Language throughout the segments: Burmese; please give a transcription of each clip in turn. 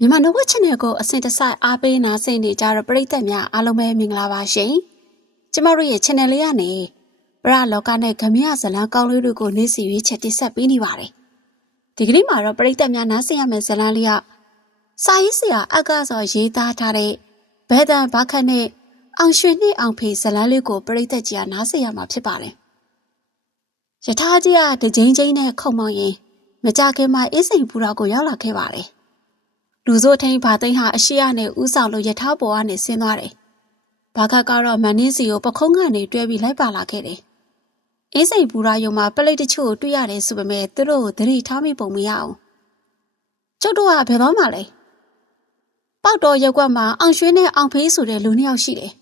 မြန်မာနဝက် channel ကိုအစဉ်တစိုက်အားပေးနာဆင်နေကြတဲ့ပရိသတ်များအားလုံးပဲမင်္ဂလာပါရှင်။ကျမတို့ရဲ့ channel လေးကနေပရလောကနဲ့ဂမရဇလံကောင်းလေးတွေကိုနေ့စီရွေးချက်တင်ဆက်ပေးနေပါတယ်။ဒီကနေ့မှာတော့ပရိသတ်များနားဆင်ရမယ့်ဇလံလေးကစာရေးဆရာအက္ခဆော်ရေးသားထားတဲ့ဘဲတန်ဘာခတ်နဲ့အောင်ရွှေနှင့်အောင်ဖေဇလံလေးကိုပရိသတ်ကြီးကနားဆင်ရမှာဖြစ်ပါတယ်။ယထာကြီးကတကြိမ်ကြိမ်နဲ့ခုံမောင်းရင်မကြခင်မှာအေးစိန်ပူတော်ကိုရောက်လာခဲ့ပါတယ်။ လူစိုးထိန်ဘာသိန်းဟာအရှိရနဲ့ဥဆောင်လို့ယထာပေါ်ကနေဆင်းသွားတယ်။ဘာခတ်ကတော့မန်နင်းစီကိုပခုံးကနေတွဲပြီးလိုက်ပါလာခဲ့တယ်။အင်းစိန်ပူရာယုံမှာပလိတ်တချို့ကိုတွေ့ရတယ်ဆိုပေမဲ့သူတို့ကိုသတိထားမိပုံမရအောင်။ကျုပ်တို့ကဘယ်တော့မှလဲ။ပေါက်တော်ရက်ကွက်မှာအောင်ရွှေနဲ့အောင်ဖေးဆိုတဲ့လူနှစ်ယောက်ရှိတယ်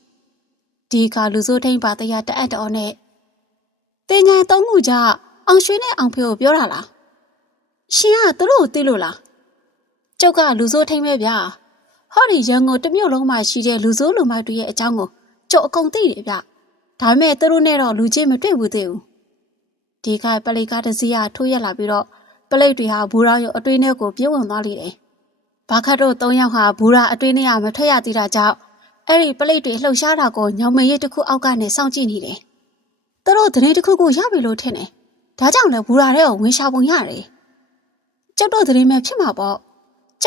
။ဒီကလူစိုးထိန်ဘာတရားတအက်တော်နဲ့တင်ငိုင်သုံးခုကြအောင်ရွှေနဲ့အောင်ဖေးကိုပြောတာလား။ရှင်ကသူတို့ကိုသိလို့လား ကျုပ်ကလူဆိုးထိမ့်မဲ့ဗျာဟောဒီရန်ကုန်တစ်မြို့လုံးမှာရှိတဲ့လူဆိုးလူမိုက်တွေရဲ့အကြောင်းကိုကျုပ်အကုန်သိတယ်ဗျဒါပေမဲ့သူတို့နဲ့တော့လူချင်းမတွေ့ဘူးသေးဘူးဒီကပလိတ်ကားတစ်စီးကထိုးရက်လာပြီးတော့ပလိတ်တွေဟာဘူရာရုံအတွင်းထဲကိုပြေးဝင်သွားလိမ့်တယ်ဘာခတ်တို့၃ယောက်ဟာဘူရာအတွင်းထဲကမထွက်ရသေးတာကြောင့်အဲ့ဒီပလိတ်တွေလှုပ်ရှားတာကိုညောင်မရစ်တစ်ခုအောက်ကနေစောင့်ကြည့်နေတယ်သူတို့သတင်းတစ်ခုခုရပြီလို့ထင်တယ်ဒါကြောင့်လည်းဘူရာထဲကိုဝင်ရှာပုံရတယ်ကျုပ်တို့သတင်းမဲ့ဖြစ်မှာပေါ့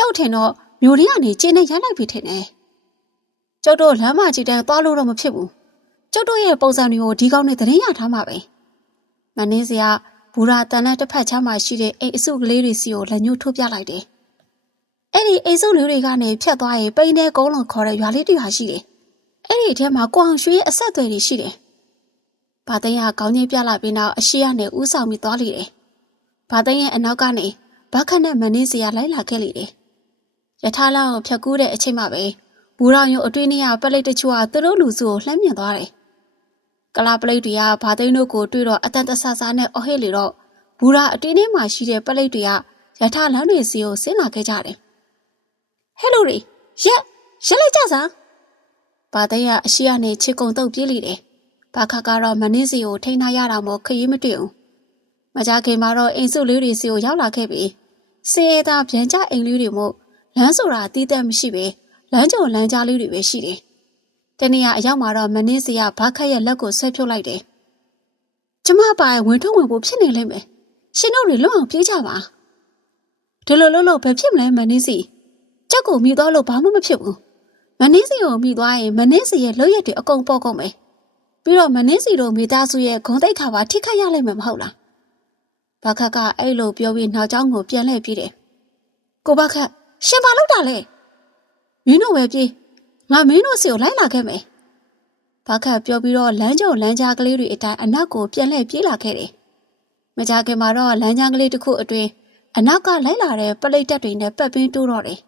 ကြောက်ထင်တော့မျိုးရင်းကနေကျင်းနဲ့ရိုက်လိုက်ပြီထင်တယ်။ကျောက်တို့လမ်းမကြီးတန်းသွားလို့တော့မဖြစ်ဘူး။ကျောက်တို့ရဲ့ပုံစံတွေကိုဒီကောင်းနဲ့သတင်းရထားမှာပဲ။မင်းင်းစရာဘူရာတန်တဲ့တစ်ဖက်ချမ်းမှာရှိတဲ့အိမ်အစုကလေးတွေစီကိုလက်ညှိုးထိုးပြလိုက်တယ်။အဲ့ဒီအိမ်စုလေးတွေကနေဖြတ်သွားရင်ပိန်းတဲ့ကုန်းလုံးခေါ်တဲ့ရွာလေးတစ်ရွာရှိတယ်။အဲ့ဒီအထဲမှာကိုအောင်ရွှေရဲ့အဆက်အသွယ်တွေရှိတယ်။ဘာသိန်းကကောင်းကြီးပြလိုက်ပြီးနောက်အရှိရနဲ့ဥဆောင်ပြီးသွားလိမ့်တယ်။ဘာသိန်းရဲ့အနောက်ကနေဘာခတ်နဲ့မင်းင်းစရာလိုက်လာခဲ့လိမ့်တယ်။ ရထားလောင်းကိုဖြတ်ကူးတဲ့အချိန်မှပဲဘူရောင်ရုံအတွင်းထဲကပလိတ်တချို့ကသူတို့လူစုကိုလှမ်းမြင်သွားတယ်။ကလာပလိတ်တွေကဘာသိန်းတို့ကိုတွေ့တော့အတန်တဆဆာနဲ့အော်ဟစ်လေတော့ဘူရာအတွင်းထဲမှာရှိတဲ့ပလိတ်တွေကရထားလမ်းတွေစီကိုဆင်းလာခဲ့ကြတယ်။ဟဲ့လိုတွေရက်ရက်လိုက်ကြစား။ဘာသိန်းကအရှိကနေချစ်ကုံတုတ်ပြေးလိတယ်။ဘာခါကတော့မနှင်းစီကိုထိန်းထားရတာမို့ခရီးမတွေ့ဘူး။မကြခင်မှာတော့အိမ်စုလေးတွေစီကိုရောက်လာခဲ့ပြီးစေရသာပြန်ကြအိမ်လေးတွေမို့ လမ်းဆိုတာအတီးသက်မရှိပဲလမ်းကြုံလမ်းကြားလေးတွေပဲရှိတယ်။တနေ့ကအရောက်မှာတော့မနှင်းစီကဘာခက်ရဲ့လက်ကိုဆွဲဖြုတ်လိုက်တယ်။ကျမပါရင်ဝင်ထုတ်ဝင်ဖို့ဖြစ်နေလိမ့်မယ်။ရှင်တို့တွေလွတ်အောင်ပြေးကြပါ။ဒီလိုလို့လို့ဘယ်ဖြစ်မလဲမနှင်းစီ။ကြောက်ကိုမိသွားလို့ဘာမှမဖြစ်ဘူး။မနှင်းစီကိုမိသွားရင်မနှင်းစီရဲ့လွတ်ရက်တွေအကုန်ပေါ့ကုန်မယ်။ပြီးတော့မနှင်းစီတို့မိသားစုရဲ့ဂုံတိတ်ခါပါထိခိုက်ရလိမ့်မယ်မဟုတ်လား။ဘာခက်ကအဲ့လိုပြောပြီးနောက်ကျောင်းကိုပြန်လှည့်ပြေးတယ်။ကိုဘခက် ရှင်ဘာလုပ်တာလဲမင်းတို့ပဲပြေးငါမင်းတို့စီကိုလိုက်လာခဲ့မယ်ဘာခတ်ပြောပြီးတော့လမ်းကြုံလမ်းကြားကလေးတွေအတိုင်းအနောက်ကိုပြန်လှည့်ပြေးလာခဲ့တယ်မကြခင်မှာတော့လမ်းကြားကလေးတစ်ခုအတွင်းအနောက်ကလိုက်လာတဲ့ပလိတ်တက်တွေနဲ့ပတ်ပင်းတိုးတော့တယ်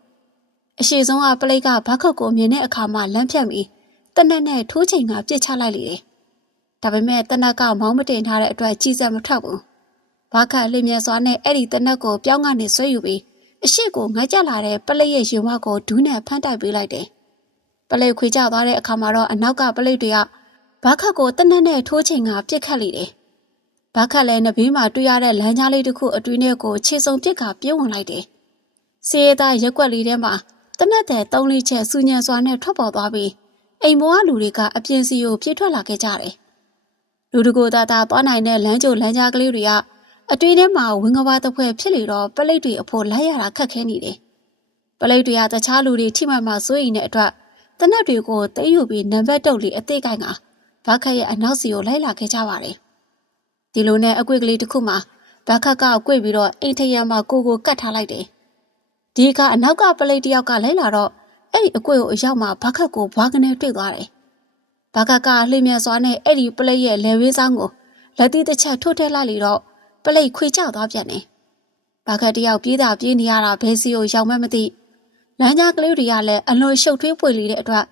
အရှိဆုံးကပလိတ်ကဘာခတ်ကိုမြင်တဲ့အခါမှာလမ်းဖြတ်ပြီးတနက်နဲ့ထိုးချိန်ကပြစ်ချလိုက်လေတယ်ဒါပေမဲ့တနက်ကမောင်းမတင်ထားတဲ့အတွက်ကြီးစက်မထွက်ဘူးဘာခတ်လျင်မြစွာနဲ့အဲ့ဒီတနက်ကိုပြောင်းကနေဆွဲယူပြီး အရှိကိုငိုက်ကြလာတဲ့ပလိတ်ရဲ့ရင်ဝါကိုဒူးနဲ့ဖမ်းတိုက်ပေးလိုက်တယ်။ပလိတ်ခွေကျသွားတဲ့အခါမှာတော့အနောက်ကပလိတ်တွေကဘာခတ်ကိုတနက်နဲ့ထိုးချိန်ကပြစ်ခတ်လိတယ်။ဘာခတ်လည်းနဘေးမှာတွေ့ရတဲ့လမ်းကြားလေးတစ်ခုအတွင်းထဲကိုခြေစုံပစ်ကပြေးဝင်လိုက်တယ်။စေရသားရက်ွက်လေးထဲမှာတနက်တဲ့သုံးလေးချက်စူညံစွာနဲ့ထွက်ပေါ်သွားပြီးအိမ်ပေါ်ကလူတွေကအပြင်စီကိုပြေးထွက်လာခဲ့ကြတယ်။လူတကိုယ်သားသားသွားနိုင်တဲ့လမ်းကြိုလမ်းကြားကလေးတွေက အတွင်းထဲမှာဝင်းကဘာတစ်ဖွဲ့ဖြစ်လေတော့ပလိတ်တွေအဖို့လိုက်ရတာခက်ခဲနေတယ်။ပလိတ်တွေကတခြားလူတွေထိမှန်မှစိုးရိမ်တဲ့အတွက်တနက်တွေကိုသိမ်းယူပြီးနံပါတ်တုပ်လေးအသေးကိုင်းကဘာခက်ရဲ့အနောက်စီကိုလိုက်လာခဲ့ကြပါတယ်။ဒီလိုနဲ့အကွေ့ကလေးတစ်ခုမှာဘာခက်ကကွေ့ပြီးတော့အိမ်ထရံမှာကိုကိုကတ်ထားလိုက်တယ်။ဒီကအနောက်ကပလိတ်တယောက်ကလိုက်လာတော့အဲ့ဒီအကွေ့ကိုအရောက်မှာဘာခက်ကိုဘွားကနေတွေ့သွားတယ်။ဘာခက်ကလှိမ့်မြစွာနဲ့အဲ့ဒီပလိတ်ရဲ့လယ်ဝေးဆောင်ကိုလက်သီးတစ်ချက်ထိုးထည့်လိုက်လေတော့ ပလိတ်ခွေကျသွားပြန်တယ်။ဘာခက်တယောက်ပြေးတာပြေးနေရတာဘယ်စီကိုရောက်မှမသိ။လမ်းကြားကလေးတွေကလည်းအလွန်ရှုပ်ထွေးပွေလေတဲ့အတွက်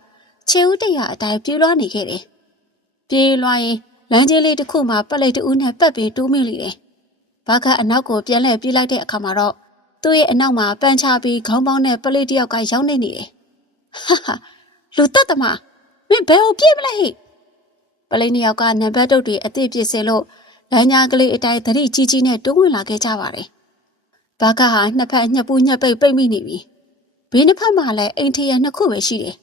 ခြေဦးတရအတိုင်းပြေးလွှားနေခဲ့တယ်။ပြေးလွှားရင်လမ်းကြီးလေးတစ်ခုမှာပလိတ်တူးနဲ့ပတ်ပြီးတိုးမိလိတယ်။ဘာခက်အနောက်ကိုပြန်လှည့်ပြေးလိုက်တဲ့အခါမှာတော့သူ့ရဲ့အနောက်မှာပန်းချပြီးခေါင်းပေါင်းနဲ့ပလိတ်တယောက်ကရောက်နေနေတယ်။ဟာဟာလူတက်သမားမင်းဘယ်ကိုပြေးမလဲဟိပလိတ်နှစ်ယောက်ကနံပါတ်တုတ်တွေအသိပြစ်စင်လို့ လမ်းညာကလေးအတိုင်းသတိကြီးကြီးနဲ့တွန်းဝင်လာခဲ့ကြပါတယ်။ဘာကဟာနှစ်ဖက်ညှက်ပူးညှက်ပိတ်ပိတ်မိနေပြီဘေးနှစ်ဖက်မှာလည်းအိမ်ထရနှစ်ခုပဲရှိတယ်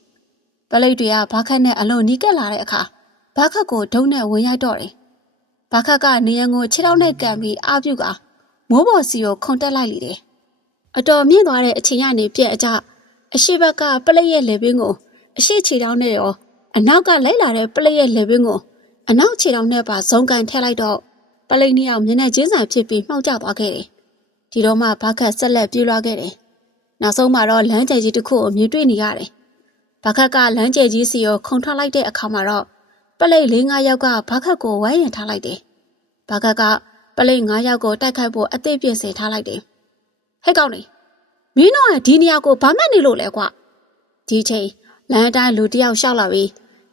ပလိတ်တွေကဘာခတ်နဲ့အလုံးနီးကပ်လာတဲ့အခါဘာခတ်ကိုဒုံနဲ့ဝင်ရိုက်တော့တယ်ဘာခတ်ကနေရန်ကိုခြေထောက်နဲ့ကန်ပြီးအာပြုတ်ကမိုးပေါ်စီကိုခုန်တက်လိုက်လေတယ်အတော်မြင့်သွားတဲ့အချိန်ကနေပြက်အကြအရှိဘက်ကပလိတ်ရဲ့လေပင်ကိုအရှိခြေထောက်နဲ့ရောအနောက်ကလိုက်လာတဲ့ပလိတ်ရဲ့လေပင်ကိုအနောက်ခြေထောက်နဲ့ပါဇုံကန်ထည့်လိုက်တော့ ပလိတ်နှစ်ယောက်မျက်နှာချင်းစာဖြစ်ပြီးမှောက်ကျသွားခဲ့တယ်ဒီတော့မှဘာခတ်ဆက်လက်ပြေးလွှားခဲ့တယ်နောက်ဆုံးမှာတော့လမ်းကျယ်ကြီးတစ်ခုကိုမြင်တွေ့နေရတယ်ဘာခတ်ကလမ်းကျယ်ကြီးစီကိုခုန်ထွက်လိုက်တဲ့အခါမှာတော့ပလိတ်၄၅ယောက်ကဘာခတ်ကိုဝိုင်းရံထားလိုက်တယ်ဘာခတ်ကပလိတ်၅ယောက်ကိုတိုက်ခိုက်ဖို့အသည့်ပြည့်စင်ထားလိုက်တယ်ဟဲ့ကောင်နေမင်းတို့ကဒီနေရာကိုဘာမှနေလို့လဲကွာဒီချိန်လမ်းအတိုင်းလူတစ်ယောက်ရှောက်လာပြီး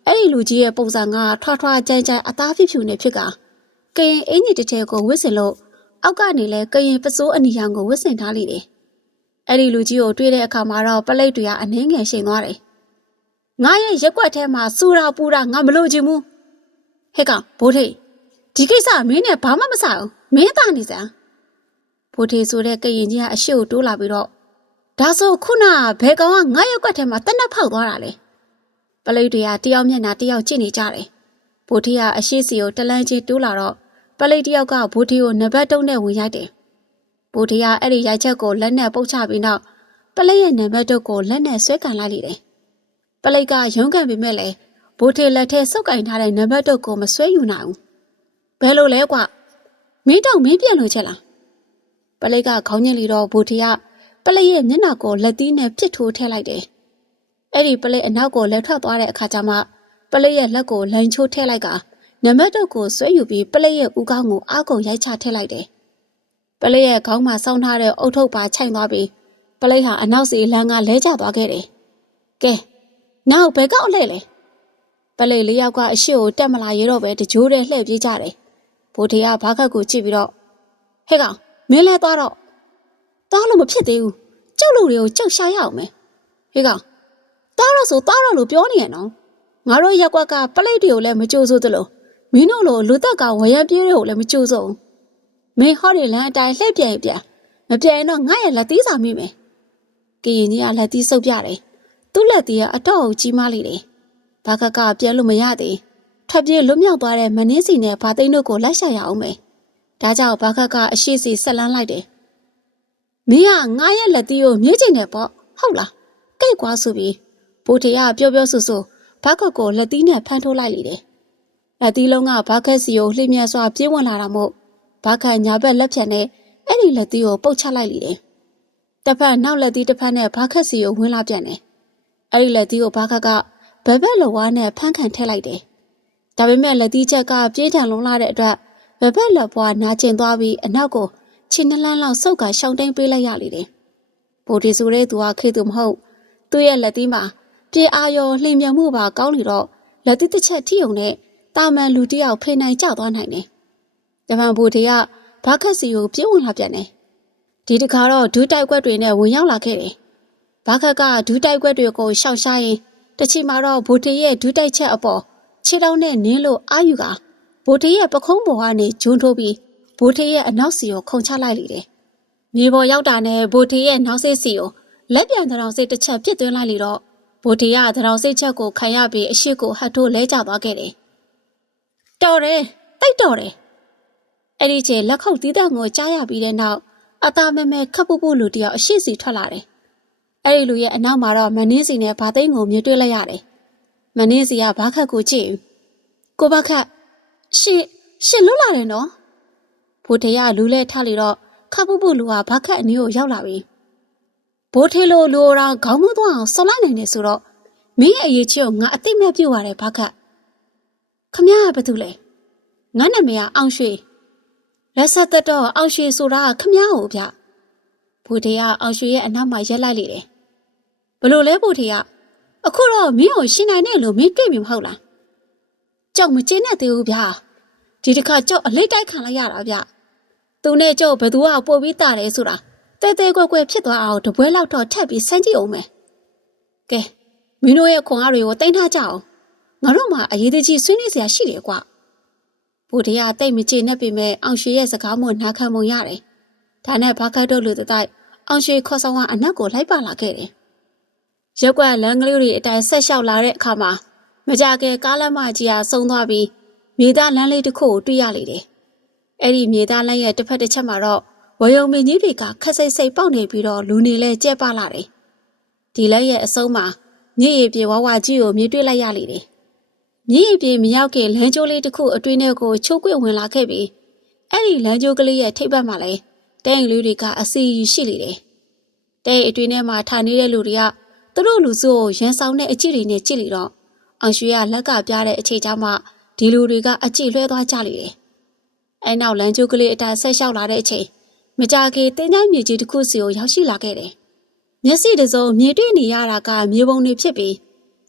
အဲ့ဒီလူကြီးရဲ့ပုံစံကထွားထွားကြမ်းကြမ်းအသားဖြူဖြူနဲ့ဖြစ်က ကရင်အင်ကြီးတစ်ထည်ကိုဝစ်စင်လို့အောက်ကနေလဲကရင်ပစိုးအနီရောင်ကိုဝစ်စင်ထားလိမ့်တယ်အဲ့ဒီလူကြီးကိုတွေ့တဲ့အခါမှာတော့ပလိတ်တွေကအနှင်းငယ်ရှိန်သွားတယ်ငါရဲ့ရက်ွက်ထဲမှာစူတာပူတာငါမလို့ချင်ဘူးဟဲ့ကောင်ဘိုးထိတ်ဒီကိစ္စမင်းနဲ့ဘာမှမဆိုင်ဘူးမင်းသားနေစမ်းဘိုးထိတ်ဆိုတဲ့ကရင်ကြီးကအရှိကိုတိုးလာပြီးတော့ဒါဆိုခုနကဘယ်ကောင်ကငါရက်ွက်ထဲမှာတက်နက်ဖောက်သွားတာလဲပလိတ်တွေကတယောက်မျက်နှာတယောက်ကြည့်နေကြတယ်ဘိုးထိတ်ကအရှိစီကိုတလန်းချင်းတိုးလာတော့ ပလိတ်တယောက်ကဘိုးထိတ်ကိုနံပါတ်တုံးနဲ့ဝင်ရိုက်တယ်ဘိုးထိတ်ကအဲ့ဒီရိုက်ချက်ကိုလက်နဲ့ပုတ်ချပြီးနောက်ပလိတ်ရဲ့နံပါတ်တုတ်ကိုလက်နဲ့ဆွဲကန်လိုက်လိမ့်တယ်ပလိတ်ကရုန်းကန်ပေမဲ့လည်းဘိုးထိတ်လက်ထဲစုပ်ကင်ထားတဲ့နံပါတ်တုတ်ကိုမဆွဲယူနိုင်ဘူးဘယ်လိုလဲကွမင်းတောင်မင်းပြန်လို့ချက်လားပလိတ်ကခေါင်းညက်လီတော့ဘိုးထိတ်ကပလိတ်ရဲ့မျက်နှာကိုလက်သီးနဲ့ပြစ်ထိုးထည့်လိုက်တယ်အဲ့ဒီပလိတ်အနောက်ကိုလက်ထွက်သွားတဲ့အခါကျမှပလိတ်ရဲ့လက်ကိုလိုင်ချိုးထည့်လိုက်က နံပါတ်တုတ်ကိုဆွဲယူပြီးပလိတ်ရဲ့ဦးခေါင်းကိုအာကုန်ရိုက်ချထည့်လိုက်တယ်ပလိတ်ရဲ့ခေါင်းမှာစောင်းထားတဲ့အုတ်ထုပ်ပါခြိုင်သွားပြီးပလိတ်ဟာအနောက်စီလမ်းကလဲကျသွားခဲ့တယ်ကဲနောက်ဘယ်ကောက်လှဲ့လဲပလိတ်လေးယောက်ကအရှိကိုတက်မလာရတော့ပဲတကြိုးတည်းလှည့်ပြေးကြတယ်ဘိုးထေကဘာခတ်ကိုကြည့်ပြီးတော့ဟဲ့ကောင်မင်းလဲသွားတော့သွားလို့မဖြစ်သေးဘူးကြောက်လို့တွေကိုကြောက်ရှာရအောင်မယ်ဟဲ့ကောင်သွားတော့ဆိုသွားတော့လို့ပြောနေရနော်ငါတို့ရက်ကွက်ကပလိတ်တွေကိုလည်းမကြိုးစိုးသလို မင်းတို့လိုလူသက်ကဝရံပြေးတွေကိုလည်းမကြိုးစိုးမင်းဟောဒီလမ်းအတိုင်းလှည့်ပြန်ပြန်မပြန်ရင်တော့ငါရဲ့လက်သီးစာမိမယ်ကရင်ကြီးကလက်သီးစုပ်ပြတယ်သူ့လက်သီးကအတော့အကြီးမားလိတယ်ဘာကကပြန်လို့မရသေးထွက်ပြေးလွတ်မြောက်သွားတဲ့မနှင်းစီနဲ့ဘာသိန်းတို့ကိုလိုက်ရှာရအောင်မယ်ဒါကြောင့်ဘာခက်ကအရှိစီဆက်လန်းလိုက်တယ်မင်းကငါရဲ့လက်သီးကိုမြှေးချင်တယ်ပေါ့ဟုတ်လားကိတ်ကွာဆိုပြီးဘိုးထေကပြောပြောဆူဆူဘာခက်ကိုလက်သီးနဲ့ဖမ်းထိုးလိုက်လိတယ် လက်သီးလုံးကဘာခက်စီကိုလှိမ့်မြတ်စွာပြေးဝင်လာတာမို့ဘာခက်ညာဘက်လက်ဖြတ်နဲ့အဲ့ဒီလက်သီးကိုပုတ်ချလိုက်လိတယ်တစ်ဖက်နောက်လက်သီးတစ်ဖက်နဲ့ဘာခက်စီကိုဝင်လာပြန်တယ်အဲ့ဒီလက်သီးကိုဘာခက်ကဘက်ဘက်လဝါးနဲ့ဖမ်းခံထည့်လိုက်တယ်ဒါပေမဲ့လက်သီးချက်ကပြေးထန်လုံးလာတဲ့အတွက်ဘက်ဘက်လက်ပွားနာကျင်သွားပြီးအနောက်ကိုခြေနှလန်းလောက်စုပ်ကရှောင်းတိန်ပေးလိုက်ရလေတယ်။ဘိုဒီဆိုတဲ့သူကခေသူမဟုတ်သူ့ရဲ့လက်သီးမှာပြေအာရောလှင်မြန်မှုပါကောင်းလေတော့လက်သီးတစ်ချက်ထိုံနဲ့ တာမန်လူတစ်ယောက်ဖိနိုင်ကြသွားနိုင်တယ်။တမန်ဘိုဒီကဘာခက်စီကိုပြေးဝင်လာပြန်တယ်။ဒီတခါတော့ဒူးတိုက်ကွက်တွေနဲ့ဝင်ရောက်လာခဲ့တယ်။ဘာခက်ကဒူးတိုက်ကွက်တွေကိုရှောက်ရှားရင်တချီမှာတော့ဘိုဒီရဲ့ဒူးတိုက်ချက်အပေါ်ခြေထောက်နဲ့နင်းလို့အာယူကဘိုတေးရဲ့ပခုံးပေါ်ကနေဂျွန်းထိုးပြီးဘိုတေးရဲ့အနောက်စီကိုခုန်ချလိုက်လေတယ်။မြေပေါ်ရောက်တာနဲ့ဘိုတေးရဲ့နောက်စိတ်စီကိုလက်ပြန်တရောင်စိတ်တစ်ချက်ပြစ်သွင်းလိုက်လေတော့ဘိုတေးကတရောင်စိတ်ချက်ကိုခံရပြီးအရှိကိုဟတ်ထိုးလဲကျသွားခဲ့တယ်။ တော်တယ်တိတ်တော်တယ်။အဲ့ဒီချိန်လက်ခုပ်တီးတဲ့ငိုကြားရပြီးတဲ့နောက်အသားမဲမဲခပ်ပူပူလူတယောက်အရှိစီထွက်လာတယ်။အဲ့ဒီလူရဲ့အနောက်မှာတော့မနှင်းစီနဲ့ဗာသိန်းကိုမြင်တွေ့လိုက်ရတယ်။မနှင်းစီကဘာခတ်ကိုကြည့်ကိုဘခတ်ရှင်ရှင်လွတ်လာတယ်နော်ဘိုးထေရလူလဲထားလေတော့ခပ်ပူပူလူဟာဘာခက်အနီးကိုရောက်လာပြီဘိုးထေလိုလူရောခေါင်းမသွားအောင်ဆော်လိုက်နိုင်နေဆိုတော့မင်းရဲ့အရေးကြီးကိုငါအသိမဲ့ပြုတ်ရတယ်ဘာခက် ခမရဘာတူလဲငါနာမည်ကအောင်ရွှေလက်ဆက်သက်တော့အောင်ရွှေဆိုတာခမရကိုဗျဘိုးထေရအောင်ရွှေရဲ့အနောက်မှာရက်လိုက်လေတယ်ဘလို့လဲဘိုးထေရအခုတော့မင်းကိုရှင်းနိုင်တဲ့လူမင်းတွေ့ပြီမဟုတ်လားကြောက်မကျင်းနဲ့သေးဘူးဗျာဒီတစ်ခါကြောက်အလိတ်တိုက်ခံလိုက်ရတာဗျသူနဲ့ကြောက်ဘသူကပို့ပြီးတာတယ်ဆိုတာတဲတဲကွက်ကွက်ဖြစ်သွားအောင်တပွဲလောက်တော့ထပ်ပြီးစမ်းကြည့်အောင်မယ်ကဲမင်းတို့ရဲ့ခွန်အားတွေကိုတိမ့်ထားကြအောင် ငါတို့မှအရေးတကြီးဆွေးနွေးစရာရှိတယ်ကွဘိုဒီယာတိတ်မချေနဲ့ပေမဲ့အောင်ရွှေရဲ့စကားမို့နားခံမှုရတယ်ဒါနဲ့ဘာခတ်တို့လူတိုက်အောင်ရွှေခေါ်ဆောင်ကအနက်ကိုလိုက်ပါလာခဲ့တယ်ရက်ကွက်လမ်းကလေးတွေအတိုင်းဆက်လျှောက်လာတဲ့အခါမှာမကြခင်ကားလမ်းမကြီးဟာဆုံးသွားပြီးမြေသားလမ်းလေးတစ်ခုကိုတွေ့ရလေတယ်။အဲ့ဒီမြေသားလမ်းရဲ့တစ်ဖက်တစ်ချက်မှာတော့ဝယုံမင်းကြီးတွေကခက်စိတ်စိတ်ပေါက်နေပြီးတော့လူနေလဲကြက်ပလာတယ်။ဒီလက်ရဲ့အဆုံးမှာမြည်ရည်ပြေဝဝကြီးကိုမြင်တွေ့လိုက်ရလေတယ်။ မြည်ရည်ပြေမရောက်ခင်လမ်းကျိုးလေးတစ်ခုအတွင်းထဲကိုချိုးကွင့်ဝင်လာခဲ့ပြီးအဲ့ဒီလမ်းကျိုးကလေးရဲ့ထိပ်ဘက်မှာလဲတဲ့ရင်လေးတွေကအစီရှိလေတယ်။တဲ့အတွင်းထဲမှာထိုင်နေတဲ့လူတွေကသူတို့လူစုကိုရန်ဆောင်တဲ့အကြည့်တွေနဲ့ကြည့်လိတော့အောင်ရွှေကလက်ကပြတဲ့အချိန်ကျမှဒီလူတွေကအကြည့်လွှဲသွားကြလေတယ်။အဲနောက်လမ်းကျိုးကလေးအတိုင်းဆက်လျှောက်လာတဲ့အချိန်မကြခင်တင်းချိုင်းမြေကြီးတစ်ခုစီကိုရောက်ရှိလာခဲ့တယ်။မျက်စိတစုံမြေတွေ့နေရတာကမြေပုံတွေဖြစ်ပြီး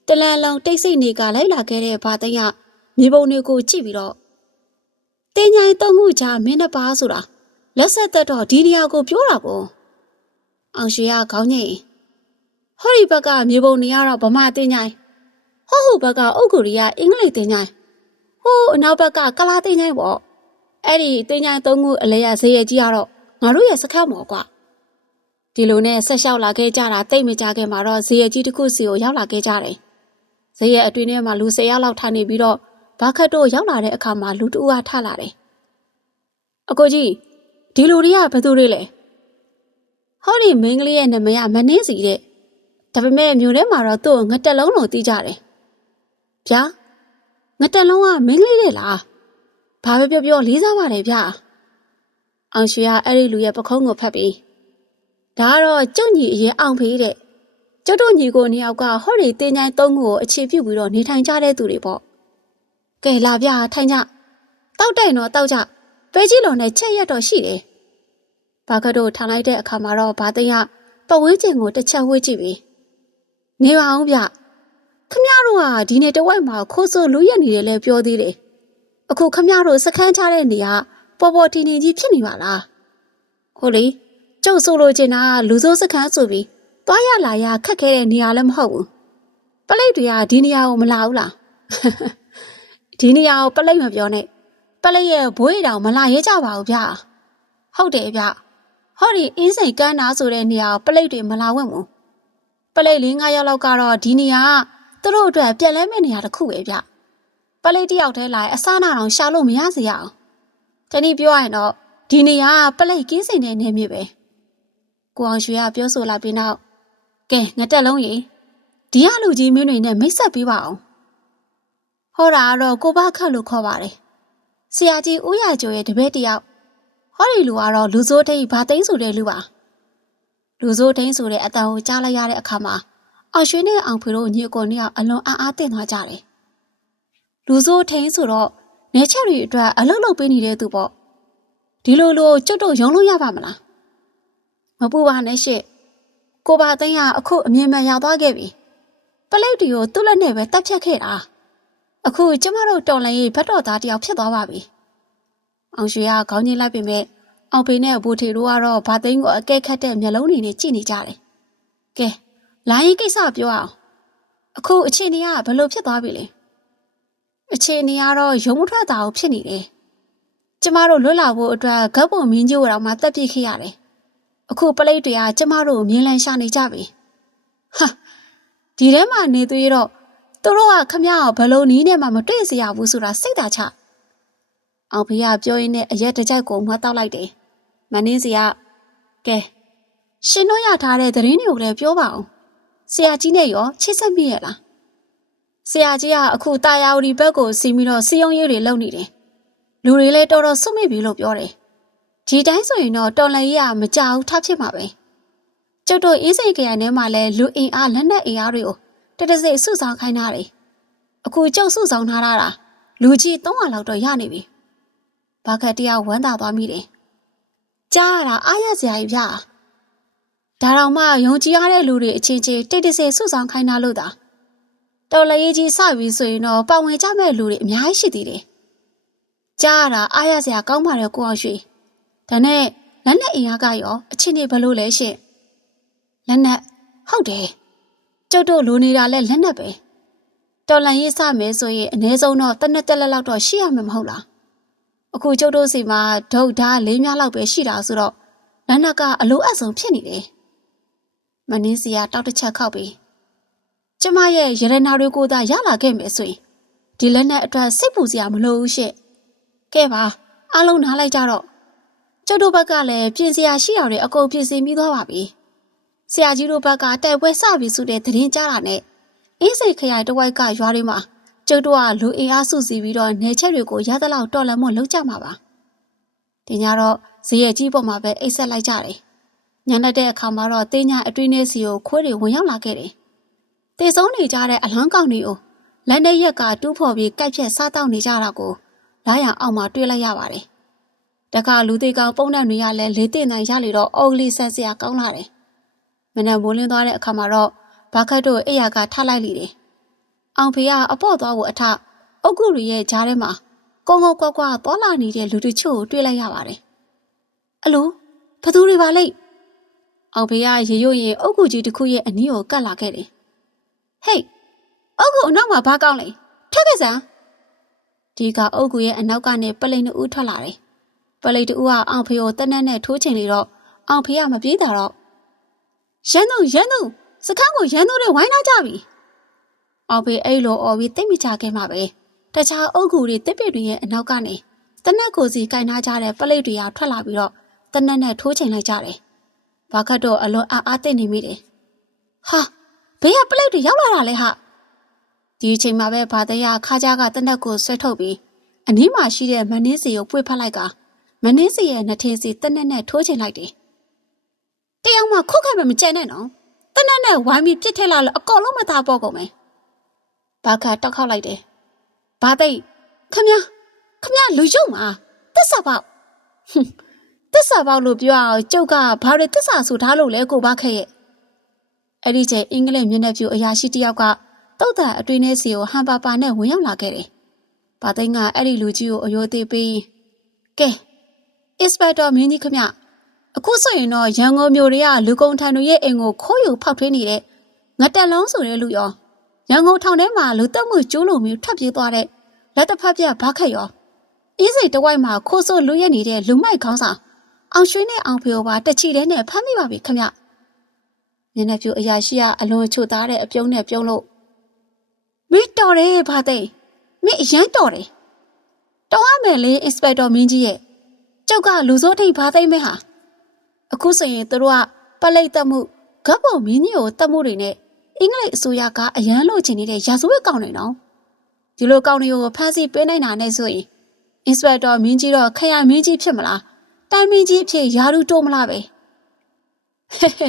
တလန်လုံးတိတ်ဆိတ်နေကလိုက်လာခဲ့တဲ့ဘာသိန်းကမြေပုံတွေကိုကြည့်ပြီးတော့တင်းချိုင်းသုံးခုချမင်းနှစ်ပါးဆိုတာလက်ဆက်သက်တော့ဒီနေရာကိုပြောတာကိုအောင်ရွှေကခေါင်းငိတ်ဟောဒီဘက်ကမြေပုံနေရတော့ဗမာတင်းချိုင်းဟိုဟိုဘက်ကအုတ်ကူရီကအင်္ဂလိပ်တင်းချိုင်းဟိုအနောက်ဘက်ကကလာတင်းချိုင်းပေါ့အဲ့ဒီတင်းချိုင်းသုံးခုအလဲရဈေးရကြီးကတော့ငါတို့ရဲ့စခန်းမော်ကွာဒီလိုနဲ့ဆက်လျှောက်လာခဲ့ကြတာတိတ်မကြခင်မှာတော့ဈေးရကြီးတစ်ခုစီကိုရောက်လာခဲ့ကြတယ် ဈေးရအတွင်းထဲမှာလူ၁၀ယောက်လောက်ထိုင်နေပြီးတော့ဘာခတ်တို့ရောက်လာတဲ့အခါမှာလူတူအားထလာတယ်အကိုကြီးဒီလူတွေကဘယ်သူတွေလဲဟောဒီမင်းကလေးရဲ့နာမည်ကမနှင်းစီတဲ့ဒါပေမဲ့မြို့ထဲမှာတော့သူ့ကိုငတက်လုံးလို့သိကြတယ်ဗျာငတက်လုံးကမင်းကလေးတဲ့လားဘာပဲပြောပြောလေးစားပါတယ်ဗျာအောင်ရွှေကအဲ့ဒီလူရဲ့ပခုံးကိုဖတ်ပြီးဒါကတော့ကျုပ်ညီအရင်အောင်ဖေးတဲ့ ကျုပ်တို့ညီကိုနှစ်ယောက်ကဟောဒီတင်းချိုင်းသုံးခုကိုအခြေပြုပြီးတော့နေထိုင်ကြတဲ့သူတွေပေါ့ကဲလာဗျာထိုင်ကြတောက်တိုင်တော့တောက်ကြပဲကြီးလုံးနဲ့ချက်ရက်တော့ရှိတယ်ဘာကတို့ထားလိုက်တဲ့အခါမှာတော့ဘာသိန်းကပဝင်းကျင်ကိုတစ်ချက်ဝှေ့ကြည့်ပြီးနေပါအောင်ဗျခမရတို့ကဒီနေ့တဝက်မှာခိုးဆိုလူရက်နေတယ်လဲပြောသေးတယ်အခုခမရတို့စခန်းချတဲ့နေရာပေါ်ပေါ်တင်တင်ကြီးဖြစ်နေပါလားဟုတ်လေကျုပ်ဆိုလိုချင်တာကလူစိုးစခန်းဆိုပြီး သွားရလာရခက်ခဲတဲ့နေရာလည်းမဟုတ်ဘူးပလိတ်တွေကဒီနေရာကိုမလာဘူးလားဒီနေရာကိုပလိတ်မပြောနဲ့ပလိတ်ရဲ့ဘွေးတောင်မလာရဲကြပါဘူးဗျဟုတ်တယ်ဗျဟောဒီအင်းစိန်ကန်းနာဆိုတဲ့နေရာကိုပလိတ်တွေမလာဝင့်ဘူးပလိတ်လေး၅ရောက်လောက်ကတော့ဒီနေရာကသူတို့အတွက်ပြက်လဲမဲ့နေရာတစ်ခုပဲဗျပလိတ်တယောက်တည်းလာရင်အစားနာအောင်ရှာလို့မရစေရအောင်တနည်းပြောရရင်တော့ဒီနေရာကပလိတ်ကင်းစိန်တဲ့နေမြေပဲကိုအောင်ရွှေကပြောဆိုလိုက်ပြီးနောက် ကဲငတက်လုံးရေဒီကလူကြီးမင်းတွေနဲ့မိတ်ဆက်ပေးပါအောင်ဟောတာကတော့ကိုဘခတ်လို့ခေါ်ပါတယ်ဆရာကြီးဦးရကျော်ရဲ့တပည့်တယောက်ဟောဒီလူကတော့လူစိုးတိတ်ဘာသိန်းဆိုတဲ့လူပါလူစိုးတိန်းဆိုတဲ့အတန်ကိုကြားလိုက်ရတဲ့အခါမှာအောင်ရွှေနဲ့အောင်ဖေတို့ညီကိုနှစ်ယောက်အလွန်အားအားသင့်သွားကြတယ်လူစိုးထိန်ဆိုတော့နေချက်တွေအတွက်အလုပ်လုပ်ပေးနေတဲ့သူပေါ့ဒီလိုလိုကျွတ်တို့ရုံလို့ရပါမလားမပူပါနဲ့ရှင့် ကိုပါသိန်းကအခုအမြင်မှန်ရသွားခဲ့ပြီပလိတ်တီကိုသူ့လက်နဲ့ပဲတတ်ဖြတ်ခဲ့တာအခုကျမတို့တော်လန်ရေးဘတ်တော်သားတယောက်ဖြစ်သွားပါပြီအောင်ရွှေကခေါင်းကြီးလိုက်ပေမဲ့အောင်ပေနဲ့ဘူထေတို့ကတော့ဘာသိန်းကိုအကဲခတ်တဲ့မျက်လုံးတွေနဲ့ကြည့်နေကြတယ်ကဲလိုင်းကိစ္စပြောအောင်အခုအချိန်ကြီးကဘလို့ဖြစ်သွားပြီလဲအချိန်ကြီးကတော့ရုံမထွက်တာကိုဖြစ်နေတယ်ကျမတို့လွတ်လာဖို့အတွက်ဂတ်ပုံမင်းကြီးကိုတော့မှတက်ပြစ်ခဲ့ရတယ် အခုပလိတ်တွေကကျမတို့ကိုမြင်လန်းရှာနေကြပြီဟာဒီထဲမှာနေသေးတော့သူတို့ကခမရကိုဘလို့နီးနဲ့မှမတွေ့စေရဘူးဆိုတာစိတ်သာချအောင်ဖေကပြောရင်းနဲ့အရက်တစ်ကြိုက်ကိုမှတ်တောက်လိုက်တယ်မင်းစီကကဲရှင်တို့ရထားတဲ့သတင်းတွေကိုလည်းပြောပါအောင်ဆရာကြီးနဲ့ရောချိတ်ဆက်မိရဲ့လားဆရာကြီးကအခုတာယာဝတီဘက်ကိုစီးပြီးတော့စီယုံရေးတွေလုပ်နေတယ်လူတွေလည်းတော်တော်စွတ်မိပြီလို့ပြောတယ် ဒီတိုင်းဆိုရင်တော့တော်လန်ကြီးကမကြောက်ထဖြစ်မှာပဲကျုပ်တို့အေးစိတ်ကြရထဲမှာလည်းလူအင်အားလက်နက်အင်အားတွေကိုတတစိတ်စုဆောင်ခိုင်းထားတယ်အခုကျုပ်စုဆောင်ထားတာလူကြီး300လောက်တော့ရနေပြီဘာခက်တရားဝမ်းသာသွားမိတယ်ကြားရတာအားရစရာကြီးဗျာဒါတော့မှယုံကြည်ရတဲ့လူတွေအချင်းချင်းတိတ်တဆိတ်စုဆောင်ခိုင်းတာလို့သာတော်လည်းကြီးစပြီဆိုရင်တော့ပတ်ဝင်ကြမဲ့လူတွေအများကြီးရှိသေးတယ်ကြားရတာအားရစရာကောင်းပါတယ်ကိုအောင်ရွှေ ဒါနဲ့လက်နဲ့အင်အားကရောအချင်းနေဘလို့လဲရှင့်လက်နဲ့ဟုတ်တယ်ကျုပ်တို့လိုနေတာလဲလက်နဲ့ပဲတော်လန်ရေးစမယ်ဆိုရင်အ ਨੇ ဆုံးတော့တနက်တက်လက်လောက်တော့ရှိရမှာမဟုတ်လားအခုကျုပ်တို့စီမှာဒုတ်ဓာလေးများလောက်ပဲရှိတာဆိုတော့လက်နက်ကအလိုအပ်ဆုံးဖြစ်နေတယ်မင်းစီကတောက်တစ်ချက်ခောက်ပြီးကျမရဲ့ရတနာတွေကိုသာရလာခဲ့မယ်ဆိုရင်ဒီလက်နဲ့အတွက်စိတ်ပူစရာမလိုဘူးရှင့်ကဲပါအားလုံးနားလိုက်ကြတော့ ကျုပ်တို့ဘက်ကလည်းပြင်စရာရှိတာတွေအကုန်ပြင်ဆင်ပြီးသွားပါပြီဆရာကြီးတို့ဘက်ကတိုက်ပွဲစပြီဆိုတဲ့သတင်းကြားတာနဲ့အင်းစိတ်ခရိုင်တစ်ဝိုက်ကရွာတွေမှာကျုပ်တို့ကလူအင်အားစုစည်းပြီးတော့နေချက်တွေကိုရသလောက်တော်လန်မှုလုပ်ကြမှာပါဒီညတော့ဇေယျကြီးပေါ်မှာပဲအိတ်ဆက်လိုက်ကြတယ်ညနေတဲ့အခါမှာတော့တင်းညာအတွင်းထဲစီကိုခွေးတွေဝင်ရောက်လာခဲ့တယ်တေဆုံးနေကြတဲ့အလန်းကောင်တွေကိုလက်နဲ့ရက်ကတူးဖော်ပြီးကြိုက်ဖြက်စားတောက်နေကြတာကိုလာရအောင်အောင်မှတွေ့လိုက်ရပါတယ် တခါလူသေးကောင်ပုံနဲ့တွေကလည်းလေးတင်နိုင်ရလေတော့အော်ဂလီဆန်စရာကောင်းလာတယ်မနက်မိုးလင်းသွားတဲ့အခါမှာတော့ဘာခတ်တို့အိယာကထလိုက်လိတယ်အောင်ဖေကအပေါ့သွားကိုအထအုတ်ကုရီရဲ့ကြားထဲမှာကုန်းကုန်းကွက်ကွက်ပေါ်လာနေတဲ့လူတချို့ကိုတွေ့လိုက်ရပါတယ်အလိုဘသူတွေပါလိမ့်အောင်ဖေကရေရွရင်အုတ်ကုကြီးတစ်ခုရဲ့အနီးကိုကတ်လာခဲ့တယ်ဟေးအုတ်ကုအနောက်မှာဘာကောင်းလဲထက်ခဲ့စမ်းဒီကအုတ်ကုရဲ့အနောက်ကနေပလိန်နှစ်ဦးထွက်လာတယ် ပလိန်တူကအောင်ဖေကိုတနက်နဲ့ထိုးချင်လေတော့အောင်ဖေကမပြေးတာတော့ရန်သူရန်သူစခန်းကိုရန်သူတွေဝိုင်းလာကြပြီအောင်ဖေအဲ့လိုអော်ပြီးတိတ်မချခဲ့မှာပဲတခြားအုတ်ကူတွေတစ်ပစ်တွေရဲ့အနောက်ကနေတနက်ကိုစီကင်ထားကြတဲ့ပလိတ်တွေကထွက်လာပြီးတော့တနက်နဲ့ထိုးချင်လိုက်ကြတယ်ဘာခတ်တော့အလွန်အားအားသိနေမိတယ်ဟာဘေးကပလိတ်တွေရောက်လာတာလေဟာဒီအချိန်မှာပဲဘာတရားခါကြားကတနက်ကိုဆွဲထုတ်ပြီးအနည်းမှာရှိတဲ့မနှင်းစီကိုပွေဖက်လိုက်က မနှင်းစီရဲ့နှထင်းစီတနက်နဲ့ထိုးချင်လိုက်တယ်တယောက်မှခုတ်ခဲ့မှမကြံနဲ့နော်တနက်နဲ့ဝိုင်းပြီးပြစ်ထည့်လာလို့အကောင်လုံးမသားပေါ့ကုန်မယ်ဘာခတ်တောက်ခောက်လိုက်တယ်ဘာသိခမခမလူယုံမှာတစ္ဆာပေါက်ဟွန်းတစ္ဆာပေါက်လို့ပြောအောင်ကျုပ်ကဘာတွေတစ္ဆာဆိုထားလို့လဲကိုဘခက်ရဲ့အဲ့ဒီချိန်အင်္ဂလိပ်မျက်နှာပြူအရာရှိတယောက်ကတုတ်တန်အတွင်းထဲစီကိုဟန်ပါပါနဲ့ဝင်ရောက်လာခဲ့တယ်။ဘာသိန်းကအဲ့ဒီလူကြီးကိုအယိုသေးပြီးကဲ အစ်စပက်တော်မင်းကြီးခမအခုဆိုရင်တော့ရန်ကုန်မြို့တွေကလူကုန်ထိုင်တွေရဲ့အိမ်ကိုခိုးယူဖောက်ထွင်းနေတဲ့ငတက်လုံးဆိုတဲ့လူရောရန်ကုန်ထောင်ထဲမှာလူတက်မှုကျိုးလိုမျိုးထွက်ပြေးသွားတဲ့လက်တစ်ဖက်ပြဘာခက်ရောအေးစိတ်တဝိုက်မှာခိုးဆိုးလူရက်နေတဲ့လူမိုက်ခေါင်းဆောင်အောင်ရွှေနဲ့အောင်ဖေကိုပါတချီတဲ့နဲ့ဖမ်းမိပါပြီခမမျက်နှာပြူအရာရှိကအလွန်ချို့သားတဲ့အပြုံးနဲ့ပြုံးလို့မင်းတော်တယ်ဘာသိမင်းအရန်တော်တယ်တော်ရမယ်လေအင်စပက်တော်မင်းကြီးရဲ့ ကျုပ်ကလူစိုးထိတ်ဘာသိမဲဟာအခုဆိုရင်သူတို့ကပလိတ်တက်မှုဂတ်ပုံမင်းကြီးကိုတက်မှုတွေနဲ့အင်္ဂလိပ်အစိုးရကအရန်လို့ချင်နေတဲ့ရာဇဝတ်ကောင်တွေနော်ဒီလိုကောင်တွေကိုဖမ်းဆီးပေးနိုင်တာနဲ့ဆိုရင်အင်စပက်တော်မင်းကြီးတော့ခရိုင်မင်းကြီးဖြစ်မလားတိုင်မင်းကြီးဖြစ်ယာရုတိုးမလားပဲဟဲဟဲ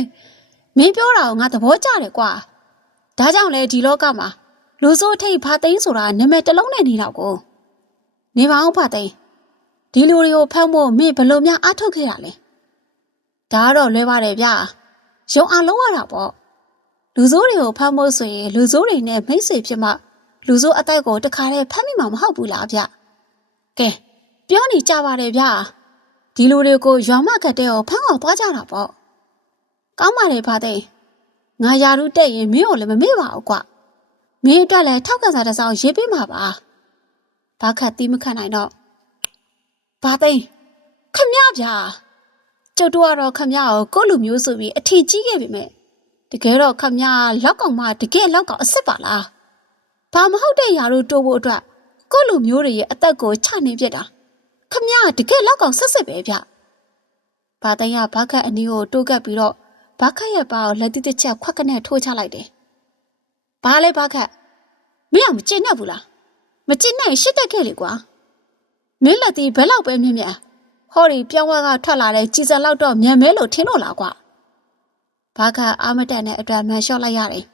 မင်းပြောတာကိုငါသဘောကျတယ်ကွာဒါကြောင့်လေဒီလောကမှာလူစိုးထိတ်ဖာသိန်းဆိုတာနာမည်တစ်လုံးနဲ့နေတော့ကိုနေပါအောင်ဖာသိန်း ဒီလူတွေကိုဖမ်းဖို့မင်းဘလို့များအားထုတ်ခဲ့တာလဲဒါကတော့လွဲပါတယ်ဗျာရုံအောင်လုံးရတာပေါ့လူစိုးတွေကိုဖမ်းဖို့ဆိုရင်လူစိုးတွေနဲ့မိတ်ဆွေဖြစ်မှလူစိုးအတိုက်ကိုတခါတည်းဖမ်းမိမှာမဟုတ်ဘူးလားဗျကဲပြောနေကြပါတယ်ဗျာဒီလူတွေကိုရွာမကတဲ့ကိုဖမ်းအောင်သွားကြတာပေါ့ကောင်းပါလေဖာသိန်းငါယာရုတက်ရင်မင်းကိုလည်းမမေ့ပါဘူးကွာမင်းအတွက်လည်းထောက်ကစားတစ်စောင်းရေးပေးမှာပါဘာခတ်တီးမခတ်နိုင်တော့ ဘာသိန်းခမရဗျာကျုပ်တို့ကတော့ခမရကိုကိုယ့်လူမျိုးဆိုပြီးအထင်ကြီးခဲ့ပြီမဲ့တကယ်တော့ခမရလောက်ကောင်မှတကယ်လောက်ကောင်အစ်စ်ပါလားဘာမဟုတ်တဲ့ຢာတို့တိုးဖို့အတွက်ကိုယ့်လူမျိုးတွေရဲ့အသက်ကိုချနေပြစ်တာခမရတကယ်လောက်ကောင်ဆက်ဆက်ပဲဗျဘာသိန်းကဘာခတ်အနီးကိုတိုးကပ်ပြီးတော့ဘာခတ်ရဲ့ပါကိုလက်တိတစ်ချက်ခွက်ကနေထိုးချလိုက်တယ်ဘာလဲဘာခတ်မင်းကမကျင်တတ်ဘူးလားမကျင်နိုင်ရှစ်တက်ခဲ့လေကွာ မင်းလက်တီဘဲလောက်ပဲမြင်မြတ်ဟောဒီပြောင်းဝဲကထွက်လာတဲ့ကြည်စံလောက်တော့မြန်မဲလို့ထင်လို့လားကွာဘာခတ်အာမတက်နဲ့အတွက်မှန်လျှော့လိုက်ရတယ်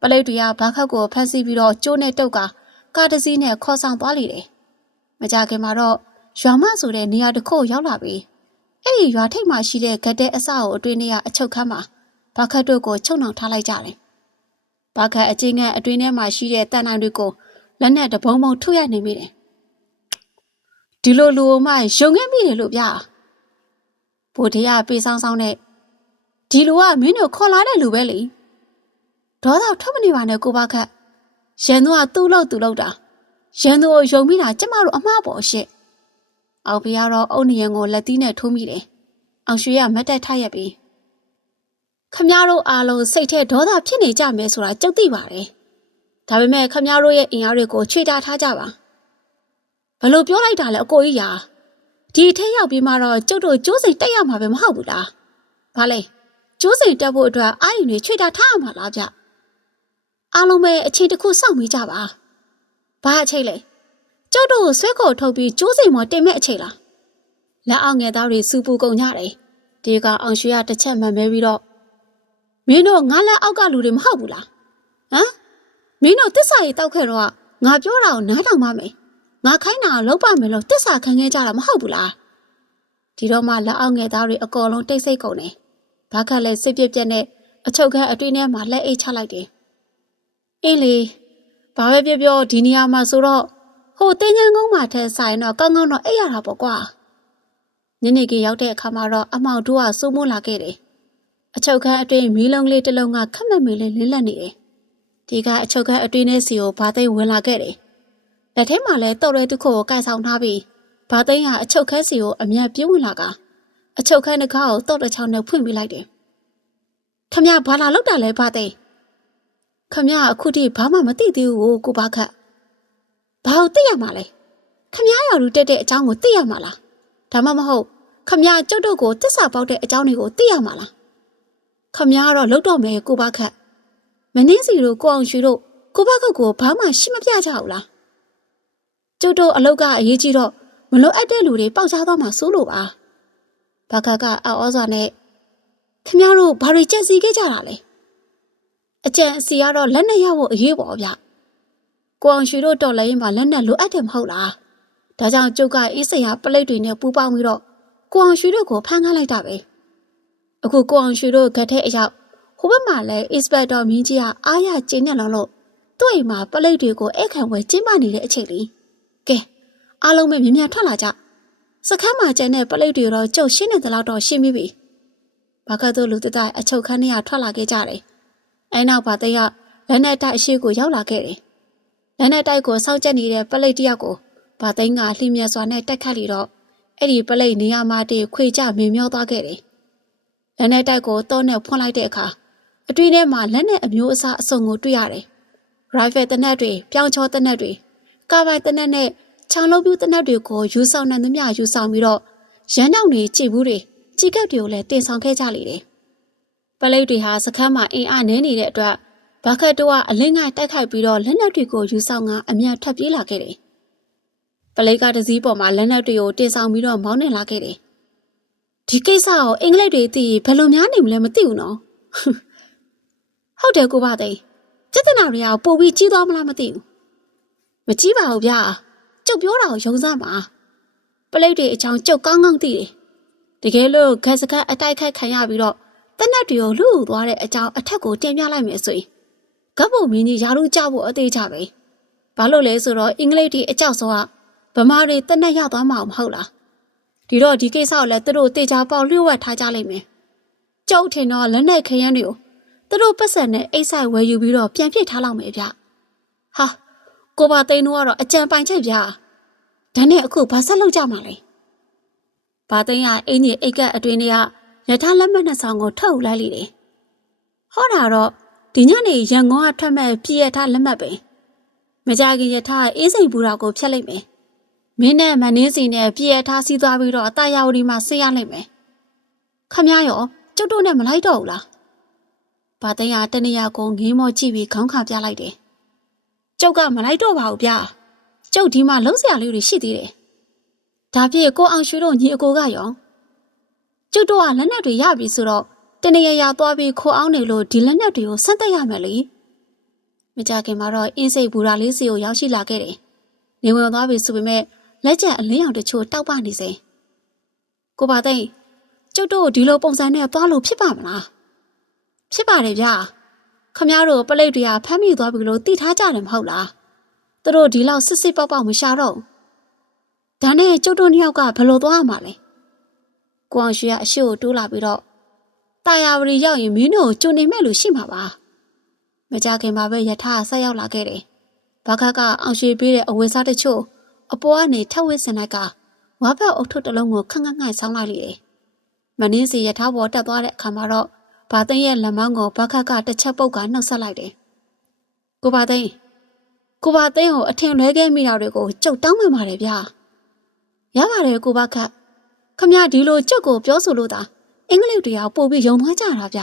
ပလိတ်တွေကဘာခတ်ကိုဖမ်းဆီးပြီးတော့ကျိုးနဲ့တုတ်ကကားတစ်စီးနဲ့ခေါ်ဆောင်သွားလိမ့်တယ်မကြခင်မှာတော့ရွာမဆိုတဲ့နေရာတစ်ခုရောက်လာပြီးအဲ့ဒီရွာထိပ်မှာရှိတဲ့ဂတ်တဲ့အစကိုအတွင်းထဲကအချုပ်ခန်းမှာဘာခတ်တို့ကိုချုပ်နှောင်ထားလိုက်ကြတယ်ဘာခတ်အချင်းကအတွင်းထဲမှာရှိတဲ့တန်နိုင်တွေကိုလက်နဲ့တဘုံဘုံထုရိုက်နေမိတယ် ဒီလိုလူမှယုံခဲ့မိတယ်လို့ဗျာဘိုးတရားပေးဆောင်ဆောင်နဲ့ဒီလူကမင်းတို့ခေါ်လာတဲ့လူပဲလေဒေါသထွက်မနေပါနဲ့ကိုဘခတ်ရန်သူကသူ့လို့သူ့လို့တာရန်သူကိုယုံမိတာကျမတို့အမှားပေါ်ရှစ်အောင်ဖေကတော့အုတ်နယံကိုလက်သီးနဲ့ထိုးမိတယ်အောင်ရွှေကမတ်တက်ထရက်ပြီးခခမည်းတော်အားလုံးစိတ်ထဲဒေါသဖြစ်နေကြမယ်ဆိုတာကြုတ်သိပါတယ်ဒါပေမဲ့ခမည်းတော်ရဲ့အင်အားတွေကိုချွေတာထားကြပါ ဘလို့ပြောလိုက်တာလဲအကိုကြီးရာဒီအထက်ရောက်ပြီးမှတော့ကျုပ်တို့ကျိုးစိန်တက်ရမှာပဲမဟုတ်ဘူးလားဘာလဲကျိုးစိန်တက်ဖို့အတွက်အာရုံတွေချွေတာထားရမှာလားဗျအားလုံးပဲအချိန်တစ်ခုစောင့်မိကြပါဘာအချိန်လဲကျုပ်တို့ဆွဲခေါ်ထုတ်ပြီးကျိုးစိန်ပေါ်တင်မဲ့အချိန်လားလက်အောင်ငယ်သားတွေစူပူကုန်ကြတယ်ဒီကအောင်ရွှေရတစ်ချက်မှန်မဲပြီးတော့မင်းတို့ငါလက်အောက်ကလူတွေမဟုတ်ဘူးလားဟမ်မင်းတို့တစ္ဆာကြီးတောက်ခဲ့တော့ငါပြောတာကိုနားထောင်ပါမယ် ငါခိုင်းတာကိုလုပ်ပါမယ်လို့တစ္ဆာခံခဲ့ကြတာမဟုတ်ဘူးလားဒီတော့မှလက်အောင်ငယ်သားတွေအကုန်လုံးတိတ်ဆိတ်ကုန်တယ်ဘာခက်လဲစစ်ပြက်ပြက်နဲ့အချုပ်ခန်းအတွင်းထဲမှာလက်အိတ်ချလိုက်တယ်အင်းလေဘာပဲပြောပြောဒီနေရာမှာဆိုတော့ဟိုတင်းချမ်းကုန်းမှာထက်ဆိုင်တော့ကောင်းကောင်းတော့အိပ်ရတာပေါ့ကွာညနေခင်းရောက်တဲ့အခါမှာတော့အမောင်တို့ကစိုးမိုးလာခဲ့တယ်အချုပ်ခန်းအတွင်းမီးလုံးလေးတစ်လုံးကခက်မက်မေလေးလင်းလက်နေတယ်ဒီကအချုပ်ခန်းအတွင်းထဲစီကိုဘာသိန်းဝင်လာခဲ့တယ် လက်ထဲမှာလည်းတော့ရဲတစ်ခုကိုကိုက်ဆောင်ထားပြီးဘာသိန်းကအချုပ်ခန်းစီကိုအမြတ်ပြုံးဝင်လာကအချုပ်ခန်းတစ်ခါကိုတော့တစ်ချောင်းနဲ့ဖွင့်ပြလိုက်တယ်ခမရဘာလာလောက်တာလဲဘာသိန်းခမရအခုထိဘာမှမသိသေးဘူးကိုဘာခတ်ဘာလို့သိရမှာလဲခမရရော်လူတက်တဲ့အကြောင်းကိုသိရမှာလားဒါမှမဟုတ်ခမရကျုပ်တို့ကိုတစ္ဆာပေါက်တဲ့အကြောင်းတွေကိုသိရမှာလားခမရကတော့လုတ်တော့မယ်ကိုဘာခတ်မင်းစီတို့ကိုအောင်ရွှေတို့ကိုဘခတ်ကိုဘာမှရှိမပြကြဘူးလား ကျုပ်တို့အလောက်ကအရေးကြီးတော့မလို့အပ်တဲ့လူတွေပေါက်ချသွားမှစိုးလို့ပါဘခတ်ကအော်ဩစွာနဲ့ခမရတို့ဘာတွေကြက်စီခဲ့ကြတာလဲအကြံအစီကတော့လက်နဲ့ရဖို့အရေးပေါ်ဗျကိုအောင်ရွှေတို့တော်လည်းရင်မှာလက်နဲ့လိုအပ်တယ်မဟုတ်လားဒါကြောင့်ကျုပ်ကအေးစရာပလိတ်တွေနဲ့ပူပေါင်းပြီးတော့ကိုအောင်ရွှေတို့ကိုဖမ်းခိုင်းလိုက်တာပဲအခုကိုအောင်ရွှေတို့ဂတ်ထဲအရောက်ဟိုဘက်မှာလည်းအစ်စပက်တော်မင်းကြီးကအားရကျင်းနေလုံးလို့သူ့အိမ်မှာပလိတ်တွေကိုအိတ်ခံဝဲကျင်းပနေတဲ့အချိန်လေးကဲ အားလုံးပဲမြင်မြန်ထွက်လာကြစခန်းမှာကျန်တဲ့ပလိတ်တွေတော့ကျုပ်ရှင်းနေသလောက်တော့ရှင်းပြီးပြီဘာကတို့လူတတိုင်အချုပ်ခန်းထဲကထွက်လာခဲ့ကြတယ်အဲနောက်ဘာသိရလက်နဲ့တိုက်အရှိကိုရောက်လာခဲ့တယ်လက်နဲ့တိုက်ကိုစောင့်ကြက်နေတဲ့ပလိတ်တယောက်ကိုဘာသိန်းကလှိမြတ်စွာနဲ့တက်ခတ်လီတော့အဲ့ဒီပလိတ်နေရာမှာတည်းခွေကြမင်မျောသွားခဲ့တယ်လက်နဲ့တိုက်ကိုတော့နဲ့ဖွင့်လိုက်တဲ့အခါအတွင်းထဲမှာလက်နဲ့အမျိုးအစားအစုံကိုတွေ့ရတယ်ရိုင်ဖယ်တနက်တွေပြောင်းချောတနက်တွေကာဗိုင်တနက်နဲ့ ချောင်းလုံးပြူတနက်တွေကိုယူဆောင်နေသမျှယူဆောင်ပြီးတော့ရန်နောက်နေကြည်ဘူးတွေကြီးကပ်တွေကိုလည်းတင်ဆောင်ခဲ့ကြလေတယ်ပလိတ်တွေဟာစခန်းမှာအင်အားနည်းနေတဲ့အတွက်ဘာခတ်တို့ကအလင်းငိုက်တိုက်ခိုက်ပြီးတော့လက်နက်တွေကိုယူဆောင်ကအမြန်ထပ်ပြေးလာခဲ့တယ်ပလိတ်ကတစည်းပေါ်မှာလက်နက်တွေကိုတင်ဆောင်ပြီးတော့မောင်းနှင်လာခဲ့တယ်ဒီကိစ္စကိုအင်္ဂလိပ်တွေသိရင်ဘယ်လိုများနေမလဲမသိဘူးနော်ဟုတ်တယ်ကိုပါသိပြဿနာတွေကပိုပြီးကြီးသွားမလားမသိဘူးမကြီးပါဘူးဗျာ ကျုပ်ပြောတာကိုယုံစားပါပလိတ်တွေအချောင်းကျုပ်ကောင်းကောင်းသိတယ်တကယ်လို့ဂက်စကတ်အတိုက်ခိုက်ခံရပြီးတော့တနက်တွေကိုလူ့ဥသွားတဲ့အကြောင်းအထက်ကိုတင်ပြလိုက်မယ်ဆိုရင်ဂတ်ဘုံမင်းကြီးယာရုကြဖို့အသေးချပဲဘာလို့လဲဆိုတော့အင်္ဂလိပ်တွေအကြောက်ဆုံးကဗမာတွေတနက်ရသွားမှာမဟုတ်လားဒီတော့ဒီကိစ္စကိုလည်းသူတို့တေချာပေါက်လျှို့ဝှက်ထားကြလိမ့်မယ်ကျုပ်ထင်တော့လက်နဲ့ခရမ်းတွေကိုသူတို့ပတ်စံနဲ့အိတ်ဆိုင်ဝယ်ယူပြီးတော့ပြန်ပြစ်ထားလောက်မယ်ဗျဟာ ကိုပါသိန်းတို့ကတော့အကြံပိုင်ချက်ဗျဒါနဲ့အခုဘာဆက်လုပ်ကြမှာလဲဘာသိန်းကအင်းကြီးအိတ်ကက်အတွင်းတွေကရထားလက်မှတ်နှစ်ဆောင်ကိုထုတ်လိုက်လိမ့်တယ်ဟောတာတော့ဒီညနေရန်ကုန်ကထွက်မဲ့ပြည့်ရထားလက်မှတ်ပဲမကြခင်ရထားအေးစိန်ပူတာကိုဖျက်လိုက်မယ်မင်းနဲ့မနှင်းစီနဲ့ပြည့်ရထားစီးသွားပြီးတော့အတရာဝတီမှာဆေးရလိုက်မယ်ခမရောကျုပ်တို့နဲ့မလိုက်တော့ဘူးလားဘာသိရတနေရာကိုငင်းမောကြည့်ပြီးခေါင်းခါပြလိုက်တယ် ကျုပ်ကမလိုက်တော့ပါဘူးဗျာကျုပ်ဒီမှာလုံးစရာလေးတွေရှိသေးတယ်ဒါဖြစ်ကိုအောင်ရွှေတို့ညီအကိုကရောကျုပ်တို့ကလက်နက်တွေရပြီဆိုတော့တနေရရသွားပြီးခိုအောင်နေလို့ဒီလက်နက်တွေကိုဆန့်တက်ရမယ်လေမကြခင်မှာတော့အင်းစိတ်ဘူရာလေးစီကိုရောက်ရှိလာခဲ့တယ်နေဝင်သွားပြီဆိုပေမဲ့လက်ကျန်အလင်းရောင်တချို့တောက်ပနေစေကိုပါသိန်းကျုပ်တို့ဒီလိုပုံစံနဲ့သွားလို့ဖြစ်ပါမလားဖြစ်ပါတယ်ဗျာ ခမည်းတော်ပလိတ်တွေကဖမ်းမိသွားပြီလို့သိထားကြတယ်မဟုတ်လားသူတို့ဒီလောက်စစ်စစ်ပေါက်ပေါက်မရှာတော့ဒါနဲ့ကျုပ်တို့နှစ်ယောက်ကဘယ်လိုသွားရမှာလဲကိုအောင်ရွှေကအရှိကိုတိုးလာပြီးတော့တာယာဝရီရောက်ရင်မင်းတို့ကြုံနေမဲ့လို့ရှိမှာပါမကြခင်မှာပဲယထာဆက်ရောက်လာခဲ့တယ်ဘာခကအောင်ရွှေပေးတဲ့အဝယ်စားတချို့အပေါ်ကနေထက်ဝစ်စင်လိုက်ကဝါဘက်အုတ်ထုပ်တစ်လုံးကိုခန့်ခန့်ငှိုက်ဆောင်းလိုက်လေတယ်မင်းစီယထာပေါ်တက်သွားတဲ့အခါမှာတော့ ဘာသိန်းရဲ့လက်မောင်းကိုဘခတ်ကတစ်ချက်ပုတ်ကနှုတ်ဆက်လိုက်တယ်။ကိုဘာသိန်းကိုဘာသိန်းကိုအထင်လွဲခဲ့မိတာတွေကိုကြုတ်တောင်းမှန်ပါတယ်ဗျာ။ရပါတယ်ကိုဘခတ်ခမရဒီလိုကြုတ်ကိုပြောဆိုလို့သာအင်္ဂလိပ်တရားပို့ပြီးယုံသွားကြတာဗျ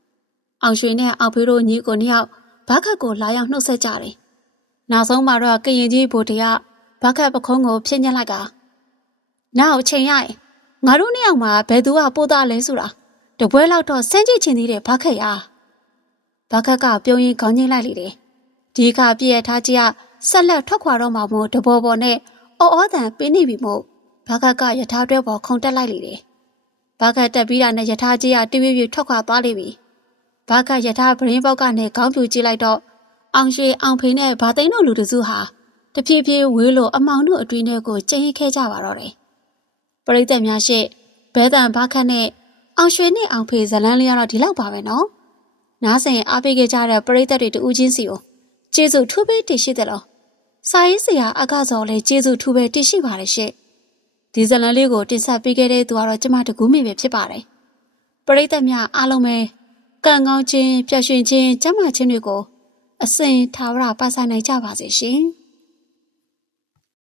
။အောင်ရွှေနဲ့အောင်ဖေးတို့ညီကိုနှစ်ယောက်ဘခတ်ကိုလာရောက်နှုတ်ဆက်ကြတယ်။နောက်ဆုံးမှာတော့ကရင်ကြီးဗိုလ်တရဘခတ်ပခုံးကိုဖြစ်ညက်လိုက်ကနောက်အချိန်ရရင်ငါတို့နှစ်ယောက်မှာဘယ်သူကပို့သားလဲဆိုတာ တပွဲလောက်တော့စမ်းကြည့်ချင်သေးတယ်ဘခက်ရဘခက်ကပြုံးရင်ခေါင်းကြီးလိုက်လေတယ်ဒီကပြည့်ရထားကြီးကဆက်လက်ထွက်ခွာတော့မှမို့တဘောပေါ်နဲ့အော်အော်တန်ပေးနေပြီမို့ဘခက်ကယထာတွဲပေါ်ခုန်တက်လိုက်လေတယ်ဘခက်တက်ပြီးတာနဲ့ယထာကြီးကတပြည့်ပြည့်ထွက်ခွာသွားလိမ့်ပြီဘခက်ယထာဗရင်းပေါက်ကနေခေါင်းပြူကြည့်လိုက်တော့အောင်ရွှေအောင်ဖေးနဲ့ဗာသိန်းတို့လူတစုဟာတဖြည်းဖြည်းဝေးလို့အမောင်တို့အတွင်းထဲကိုကျင်းခဲကြပါတော့တယ်ပရိသတ်များရှေ့ဘဲတန်ဘခက်နဲ့ အောင်ရွှေနဲ့အောင်ဖေဇလန်းလေးကတော့ဒီလောက်ပါပဲနော်။နားဆင်အားပေးခဲ့ကြတဲ့ပရိသတ်တွေတူးချင်းစီကိုကျေးဇူးထူးပေးတင်ရှိတယ်လို့စာရေးဆရာအကစော်လည်းကျေးဇူးထူးပဲတင်ရှိပါတယ်ရှင့်။ဒီဇလန်းလေးကိုတင်ဆက်ပေးခဲ့တဲ့သူကတော့ကျမတကူးမိပဲဖြစ်ပါတယ်။ပရိသတ်များအားလုံးပဲကံကောင်းခြင်းပျော်ရွှင်ခြင်းကျမ်းမာခြင်းတွေကိုအစဉ်ထာဝရပါဆိုင်နိုင်ကြပါစေရှင်။